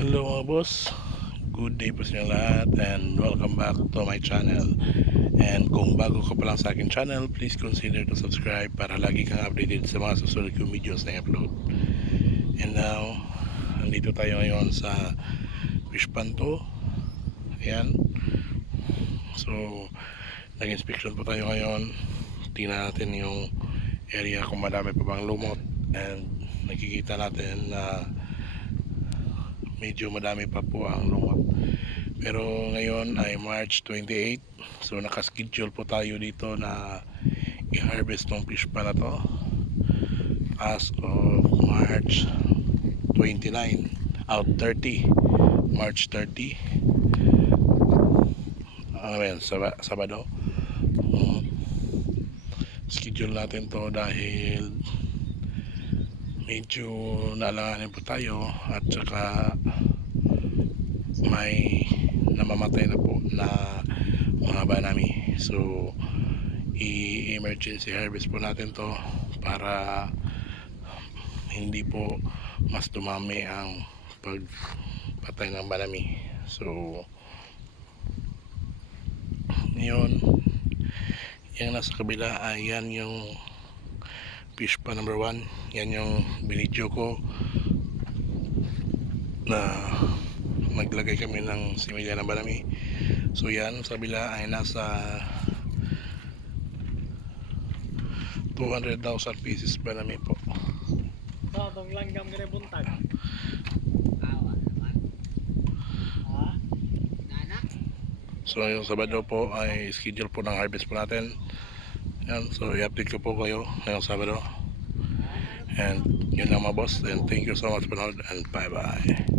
Hello mga boss, good day po sa inyo lahat and welcome back to my channel. And kung bago ka pa lang sa akin channel, please consider to subscribe para lagi kang updated sa mga susunod kong videos na i-upload. And now, nandito tayo ngayon sa fish pond to. Ayan. So, nag-inspection po tayo ngayon. Tingnan natin yung area kung madami pa bang lumot. And nakikita natin na medyo madami pa po ang lumot. Pero ngayon ay March 28. So nakaschedule po tayo dito na i-harvest tong fish pa na to as of March 29 out 30 March 30 ano yan, Sabado. Schedule natin to dahil medyo naalanganin po tayo at saka may namamatay na po na mga banami. So i-emergency harvest po natin to para hindi po mas dumami ang pagpatay ng banami. So yun, yung nasa kabila ay yan yung fish pa number 1. Yan yung binidyo ko na naglagay kami ng similya ng banami. So yan sa kabila ay nasa 200,000 pieces banami po. So, itong langgam ka rin buntag. So yung Sabado po ay schedule po ng harvest po natin. Yan, so i-update ko po kayo ngayong Sabado. And yun lang mga boss, and thank you so much for now and bye bye.